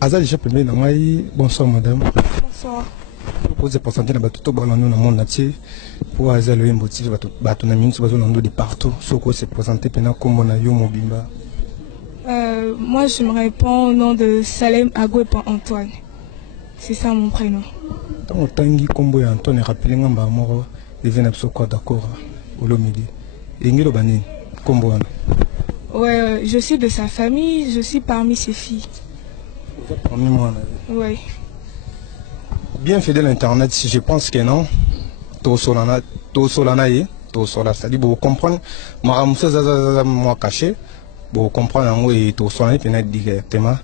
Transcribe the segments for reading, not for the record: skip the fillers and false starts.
Aza déjà premier na ngai. Bonsoir madame. Bonsoir. Poser pourcentage na bato to bana na monde entier pour aza le motif bato na minute bazo nando de partout soko se présenter pena kombo na yo mobimba. Moi je me réponds au nom de Salem Agwepa Antoine. C'est ça mon prénom. Tant tangi kombo ya Antoine rappelé ngamba moko devient absolument quoi d'accord au midi. Et ngelo bani kombo wana. Ouais, je suis de sa famille, je suis parmi ses filles. Vous êtes parmi moi là. Ouais. Bien fait de l'internet, si je pense que non. To solana to sola, c'est-à-dire vous comprendre maramoussa zaza moi caché, vous comprendre en et to solana puis directement.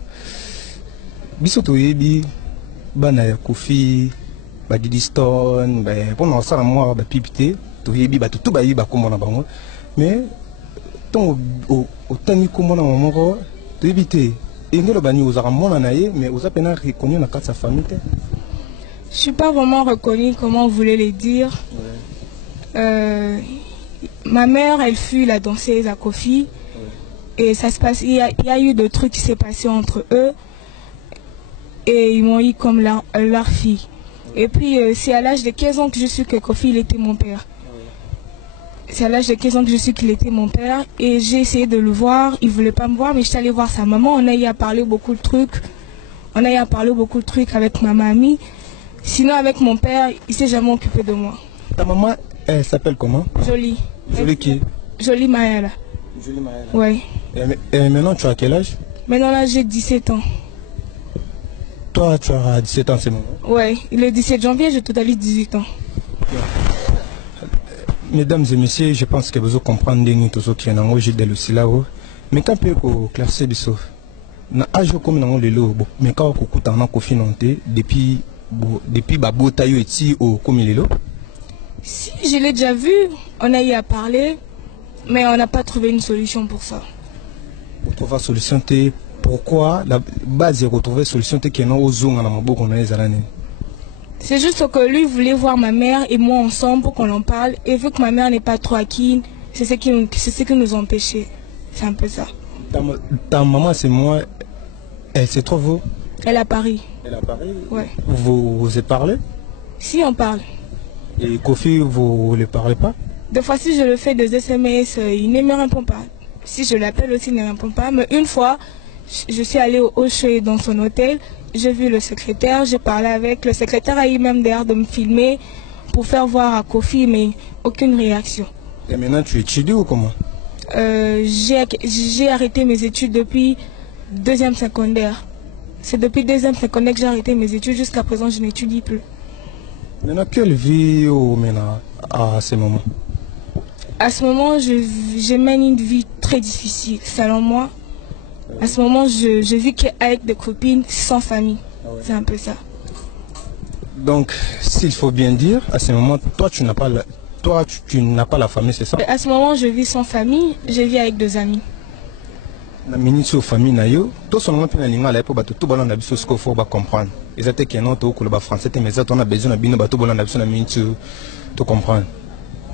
Biso to yebi bana ya Kofi ba Didi Stone ba pour non ça moi ba pipité to yebi ba tout ba yiba kombo na bango mais tant au tani kombo na moko to yebité engelo bani ozaka mona na ye mais oza pena reconnu na sa famille. Je suis pas vraiment reconnue, comment vous voulez le dire. Ma mère, elle fut la danseuse à Kofi. Et ça se passe, il y a eu des trucs qui s'est passé entre eux. Et ils m'ont eu comme leur fille. Et puis, c'est à l'âge de 15 ans que je suis que Kofi, il était mon père. C'est à l'âge de 15 ans que je suis qu'il était mon père. Et j'ai essayé de le voir. Il ne voulait pas me voir, mais je suis allée voir sa maman. On a eu à parler beaucoup de trucs. On a eu à parler beaucoup de trucs avec ma mamie. Sinon, avec mon père, il ne s'est jamais occupé de moi. Ta maman, elle s'appelle comment? Jolie. Jolie qui? Jolie Maëla. Jolie Maëla. Oui. Et maintenant, tu as quel âge? Maintenant, là, j'ai 17 ans. Toi, tu as 17 ans, c'est moment? Oui. Le 17 janvier, j'ai totalement 18 ans. Mesdames et messieurs, je pense que vous comprenez tout ce qui est en jeu de l'Ocilao. Mais quand vous classer du sauf, na âge comme dans le lot, mais quand vous coûtez un Kofi nanté depuis Babota Yoeti au Komilelo? Si, je l'ai déjà vu, on a eu à parler, mais on n'a pas trouvé une solution pour ça. Pour trouver une solution, pourquoi la base est retrouvée une solution qui est aux zones à la Mabo qu'on a les années? C'est juste que lui voulait voir ma mère et moi ensemble pour qu'on en parle, et vu que ma mère n'est pas trop acquise, c'est ce qui nous empêchait. C'est un peu ça. Ta maman, c'est moi, elle se trouve où? Elle est à Paris. Elle est à Paris? Ouais. Vous avez parlé? Si, on parle. Et Kofi, vous ne le parlez pas? Des fois, si je le fais des SMS, il ne me répond pas. Si je l'appelle aussi, il ne répond pas. Mais une fois, je suis allée au chez dans son hôtel, j'ai vu le secrétaire, j'ai parlé avec. Le secrétaire a eu même d'air de me filmer pour faire voir à Kofi, mais aucune réaction. Et maintenant, tu étudies ou comment? J'ai arrêté mes études depuis deuxième secondaire. C'est depuis deuxième secondaire que j'ai arrêté mes études. Jusqu'à présent, je n'étudie plus. Maintenant, quelle vie maintenant à ce moment? À ce moment, je mène une vie très difficile, selon moi. À ce moment, je vis qu'avec des copines sans famille. C'est un peu ça. Donc, s'il faut bien dire, à ce moment, toi, tu n'as pas la famille, c'est ça? À ce moment, je vis sans famille, je vis avec deux amis. La ministre famille nayo tout son nom pina linga la pour bato tout balanda biso ce qu'il faut ba comprendre ils étaient que non to ko ba français mais ça on a besoin na bino bato balanda biso na ministre to comprendre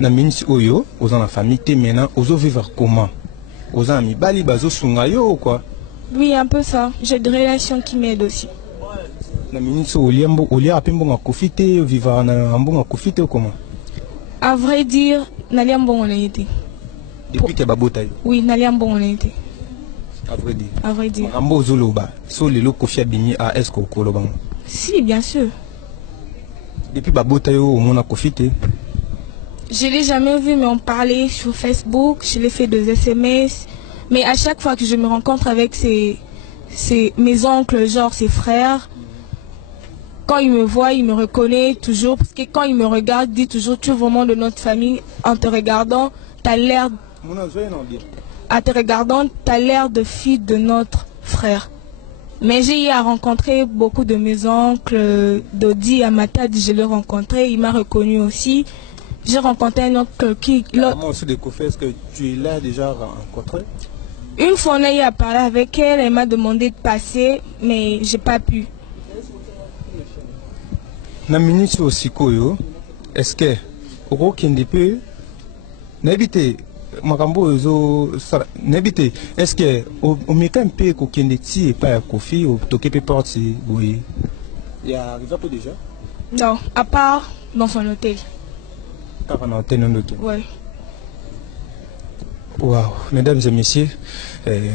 na ministre oyo aux en famille té maintenant aux vivre comment aux amis bali bazo sunga yo quoi? Oui, un peu ça, j'ai des relations qui m'aident aussi. La ministre oliambo olia apembo nga kofite vivre na mbonga kofite comment? À vrai dire, naliambo on a été. Depuis que babota yo? Oui, naliambo on a été. À vrai dire. À vrai dire. Rambo Zoloba, so le lo Kofi Abimi à est-ce qu'au Koloban? Si, bien sûr. Depuis Babotayo, au Mona Kofite? Je ne l'ai jamais vu, mais on parlait sur Facebook, je l'ai fait des SMS. Mais à chaque fois que je me rencontre avec mes oncles, genre ses frères, quand ils me voient, ils me reconnaissent toujours. Parce que quand ils me regardent, ils disent toujours, tu es vraiment de notre famille. En te regardant, tu as l'air... En te regardant, tu as l'air de fille de notre frère. Mais j'ai eu à rencontrer beaucoup de mes oncles, Dodi, Amatad, je l'ai rencontré, il m'a reconnu aussi. J'ai rencontré un oncle qui... Comment on se découvre? Est-ce que tu l'as déjà rencontré? Une fois on a eu à parler avec elle, elle m'a demandé de passer, mais j'ai pas pu. Na minute aussi, est-ce que au Kende peut n'habiter makambo ezo n'habite est-ce que au meka mpe ko kendeti et pas Kofi au toquer pe porte oui il y a arrivé peu déjà non à part dans son hôtel car un hôtel non ok ouais. Wow, mesdames et messieurs,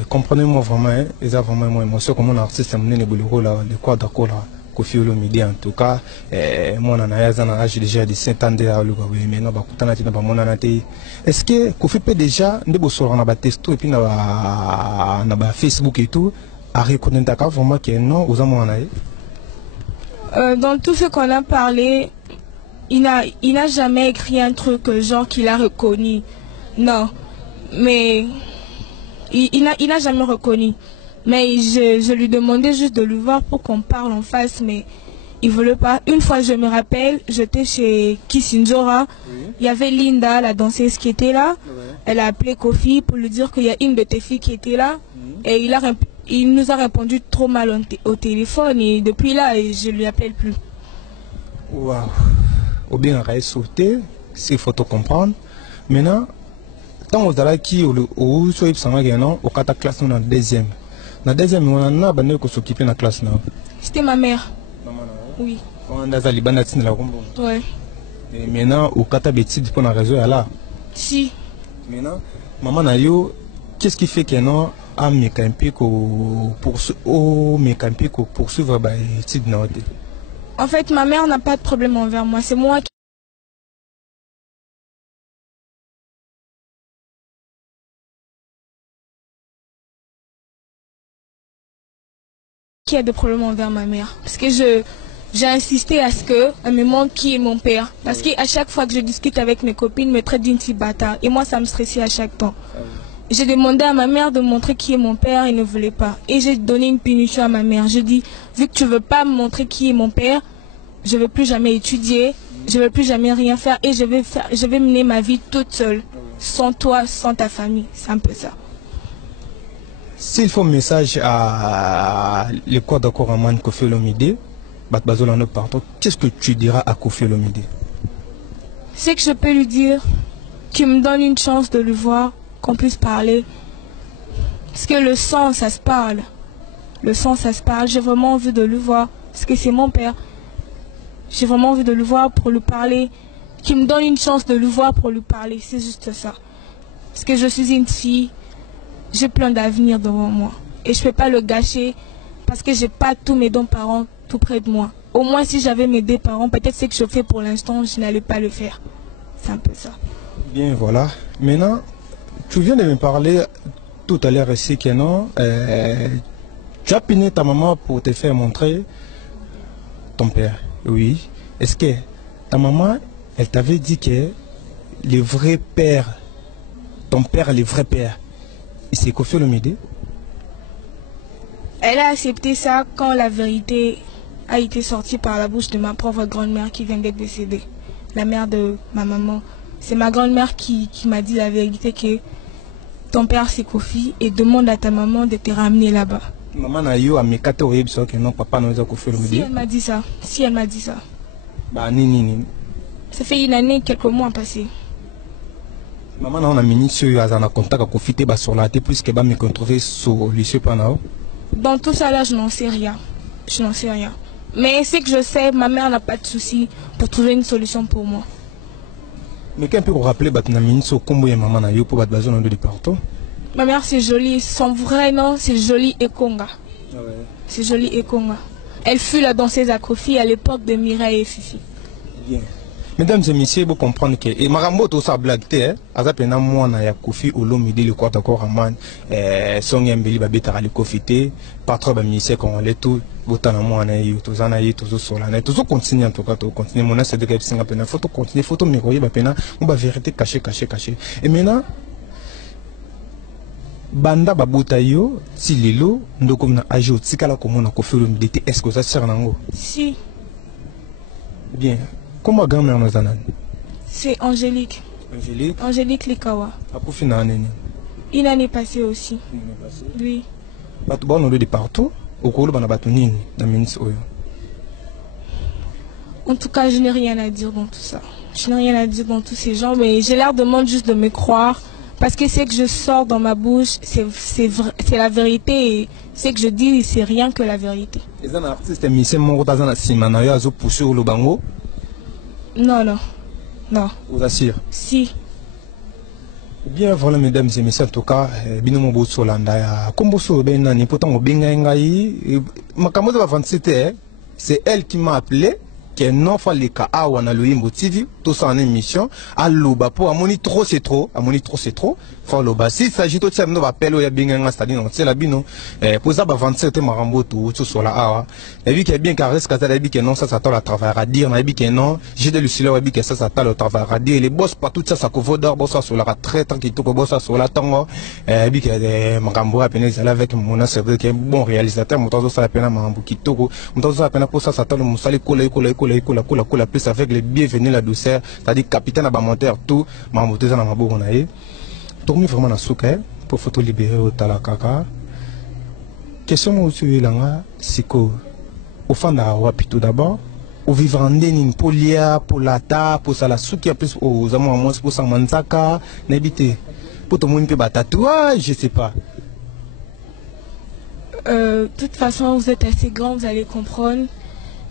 comprenez-moi vraiment, ils ont vraiment mon émotion comme un artiste a mené le boulot là, le quoi d'accord là, Kofi Olomide en tout cas, moi on a j'ai déjà 17 ans déjà le gars, mais non, bah quand on a dit bah mon anaté, est-ce que Kofi peut déjà ne pas sur on a bas testo et puis na bas Facebook et tout, à reconnaître d'accord vraiment que non, aux amours on a. Dans tout ce qu'on a parlé, il n'a jamais écrit un truc genre qu'il a reconnu, non. Mais il n'a jamais reconnu. Mais je lui demandais juste de le voir pour qu'on parle en face, mais il ne voulait pas. Une fois, je me rappelle, j'étais chez Kisinjora. Oui. Il y avait Linda, la danseuse qui était là. Oui. Elle a appelé Kofi pour lui dire qu'il y a une de tes filles qui était là. Et il nous a répondu trop mal au téléphone. Et depuis là, je ne lui appelle plus. Waouh. Ou bien, on va sauter, s'il faut te comprendre. Maintenant, tant aux ala qui au soit au kata classe dans la deuxième on a banné que s'occuper dans la classe là c'était ma mère oui on a zali bana tin la kombo ouais et maintenant au kata betide pour la réseau là si maintenant maman na yo qu'est-ce qui fait que non a mécanique pour poursuivre bah étude na hote en fait ma mère n'a pas de problème envers moi c'est moi qui a des problèmes envers ma mère. Parce que j'ai insisté à ce qu'elle me montre qui est mon père. Parce qu'à chaque fois que je discute avec mes copines, me traite d'une petite bâtard. Et moi, ça me stressait à chaque temps. J'ai demandé à ma mère de montrer qui est mon père, elle ne voulait pas. Et j'ai donné une punition à ma mère. Je dis, vu que tu ne veux pas me montrer qui est mon père, je ne veux plus jamais étudier, je ne veux plus jamais rien faire. Et je vais mener ma vie toute seule. Sans toi, sans ta famille. C'est un peu ça. S'il faut un message à l'école d'accord à Man Kofi Olomide, qu'est-ce que tu diras à Kofi Olomide? C'est que je peux lui dire qu'il me donne une chance de le voir, qu'on puisse parler. Parce que le sang, ça se parle. Le sang, ça se parle. J'ai vraiment envie de le voir. Parce que c'est mon père. J'ai vraiment envie de le voir pour lui parler. Qu'il me donne une chance de le voir pour lui parler. C'est juste ça. Parce que je suis une fille. J'ai plein d'avenir devant moi. Et je ne peux pas le gâcher parce que je n'ai pas tous mes deux parents tout près de moi. Au moins, si j'avais mes deux parents, peut-être ce que je fais pour l'instant, je n'allais pas le faire. C'est un peu ça. Bien, voilà. Maintenant, tu viens de me parler tout à l'heure ici que non. Tu as peiné ta maman pour te faire montrer ton père. Oui. Est-ce que ta maman, elle t'avait dit que le vrai père, ton père, le vrai père, c'est Kofi Olomide? Elle a accepté ça quand la vérité a été sortie par la bouche de ma pauvre grand-mère qui vient d'être décédée. La mère de ma maman. C'est ma grand-mère qui m'a dit la vérité que ton père c'est Kofi et demande à ta maman de te ramener là-bas. Maman a eu à me cater que non papa n'a pas Kofi Olomide. Si elle m'a dit ça. Si elle m'a dit ça. Bah ni. Ça fait une année, quelques mois passés. Maman on a mis sur un contact à Kofi sur la tête plus que me retrouver sur le lycée Panao. Dans tout ça là, je n'en sais rien. Je n'en sais rien. Mais c'est que je sais, ma mère n'a pas de souci pour trouver une solution pour moi. Mais quand on peut rappeler que maman a eu pour battre besoin de partout. Ma mère c'est Jolie, son vrai nom c'est Jolie Ekonga. Ah ouais. C'est Jolie Ekonga. Elle fut la danseuse à Kofi à l'époque de Mireille et Fifi. Bien. Mesdames et messieurs, vous comprenez que et Marambo tout ça blague té azapena mwana ya Kofi Olomide le quoi d'accord aman songi mbeli babeta le Kofi té pas trop ba ministère qu'on les tout botana mwana yo to zana yi to sola na to continuer en tout cas to continuer mon c'est de singa pena photo continuer photo me royer ba pena on va vérité caché et maintenant banda babuta yo tililo ndoko na ajo tikala komona Kofi Olomide té est-ce que ça sert nango? Si. Bien. Comment grand-mère nous en a? C'est Angélique. Angélique? Angélique Likawa. Après fin une année passée aussi. Une année passée? Oui. Batu bon de partout au cours de batu nini na ministre oyo. En tout cas, je n'ai rien à dire dans tout ça. Je n'ai rien à dire dans tous ces gens, mais j'ai l'air de monde juste de me croire Parce que ce que je sors dans ma bouche, c'est la vérité. Et ce que je dis, c'est rien que la vérité. Et un artiste musicien mon dans Simanayo a poussé au Lobango. Non, non, non. Vous assure. Si. Bien voilà mesdames et messieurs, en tout cas, binomo bosso landa komboso ben ni pourtant au benga ngai makamoto va 27, c'est elle qui m'a appelé que non fallait ka awana loyimbo TV tout ça en émission alloba pour amoni trop c'est trop faut loba si s'agit tout ça no va appeler ya benga nga c'est-à-dire c'est la bino pour ça va 27 marambo tout sur la awa et vu qu'il y a bien caresse quand elle dit que non ça s'attend à travail à dire na dit que non j'ai de lucile ouais que ça s'attend au travail à dire les boss pas tout ça ça couvre d'or boss sur la très tant qu'il tout boss sur la tango et dit que marambo a peine ça avec mon c'est vrai que bon réalisateur mon temps ça la peine marambo qui tout mon temps ça peine pour ça s'attend mon sali cola plus avec les bienvenus la douceur c'est-à-dire capitaine à monteur tout marambo tout ça na maboko na ye tourner vraiment na souka pour photo libérer au talakaka question aussi là siko au fanda wapi tout d'abord au vivre en deni pour lia pour la ta pour ça la souki plus aux amours pour ça manzaka n'habiter pour tout le monde peut tatouage je sais pas toute façon vous êtes assez grand vous allez comprendre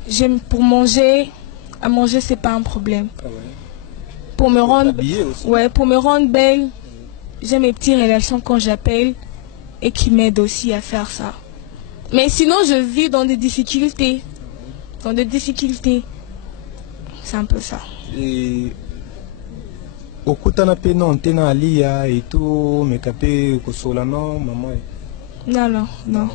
j'aime pour manger à manger c'est pas un problème pour me rendre pour me rendre belle. J'ai mes petites relations quand j'appelle et qui m'aident aussi à faire ça. Mais sinon, je vis dans des difficultés. C'est un peu ça. Et au Koutana Pénon, Tena Alia et tout, mais capé Kosolano, maman. Non.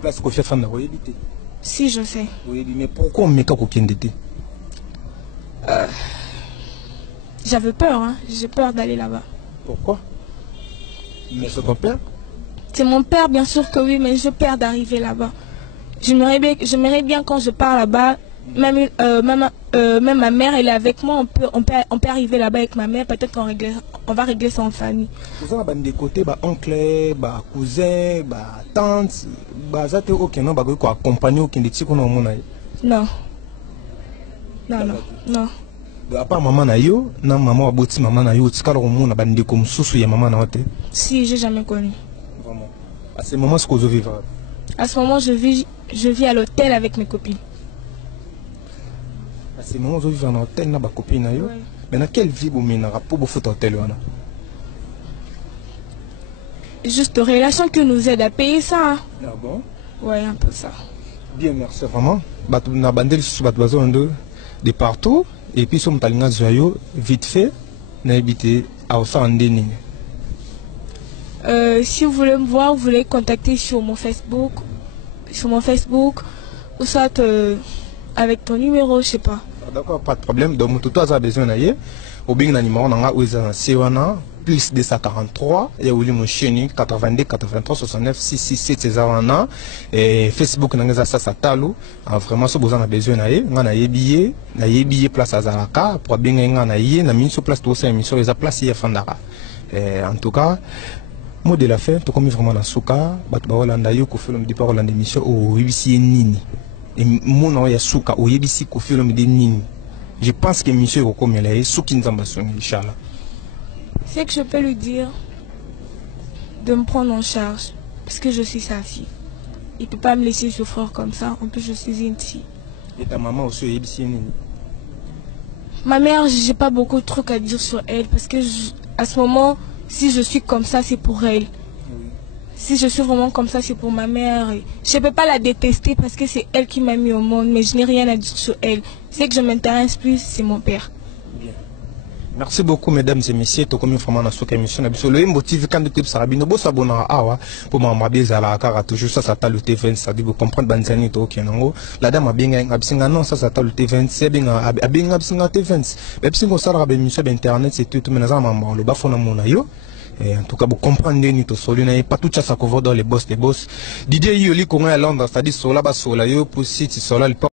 Place qu'on fait fan éviter. Si, je sais. Oui, mais pourquoi on met qu'aucun d'été? J'avais peur, hein. J'ai peur d'aller là-bas. Pourquoi? Mais c'est ton père? C'est mon père, bien sûr que oui, mais j'ai peur d'arriver là-bas. J'aimerais bien quand je pars là-bas, même ma mère, elle est avec moi, on peut arriver là-bas avec ma mère, peut-être qu'on va régler ça en famille. Vous avez des côtés, oncle, cousin, tante, ça te aucun nom, accompagner aucun des petits qu'on a au monde. Non. À part maman na yo, na maman aboti maman na yo, tika lo mona bandi comme susu ya maman na ote. Si, j'ai jamais connu. Vraiment. À ce moment, ce que vous vivez. À ce moment, je vis à l'hôtel avec mes copines. À ce moment, vous vivez en hôtel na ba copine na yo. Mais dans quelle vie vous menez pour vous foutre hôtel là? Juste relation qui nous aide à payer ça. Ah bon? Ouais, un peu ça. Bien, merci vraiment. Na bandel sous bat bazo de partout. Et puis, son talinga joyau, vite fait, n'a habité à Osandeni. Si vous voulez me voir, vous voulez contacter sur mon Facebook, ou soit avec ton numéro, je sais pas. D'accord, pas de problème. Donc, tout a besoin d'aller. Au bien numéro, on a Sewana plus 243. Il y a eu mon chien 82 83 69 667 Césarana. Et Facebook, on a ça talo. Vraiment, si vous en avez besoin d'aller, on a billet place à Zaraka pour bien gagner. On a mis sur place tout ça, émission les a placés à Fandara. En tout cas. Mot de la fin, tout comme vraiment dans Souka, Batbaolanda yo ko film de parole d'émission au YBC Nini. Et mon ya Souka au YBC ko film de Nini. Je pense que monsieur ko comme là Souki Nzambason inchallah. C'est que je peux lui dire de me prendre en charge parce que je suis sa fille. Il peut pas me laisser souffrir comme ça. En plus je suis une fille. Et ta maman aussi au YBC Nini. Ma mère, j'ai pas beaucoup de trucs à dire sur elle parce que à ce moment si je suis comme ça, c'est pour elle. Si je suis vraiment comme ça, c'est pour ma mère. Je ne peux pas la détester parce que c'est elle qui m'a mis au monde, mais je n'ai rien à dire sur elle. Ce que je m'intéresse plus, c'est mon père. Bien. Merci beaucoup, mesdames et messieurs. Tout comme vraiment dans cette émission, le motif quand tu sarabino, bon s'abonner à pour m'embêter à la cara toujours ça t'a le T20, ça dit vous comprendre banzani to kenango. La dame a bien absinga non ça t'a le T20, c'est bien absinga T20. Mais si on s'arrête à émission d'internet, c'est tout maintenant maman le bafona monayo. Et en tout cas, vous comprenez ni to soli na pas tout ça ça couvre dans les boss. Didier Yoli qu'on est à Londres, c'est-à-dire sola bas sola yo pour site sola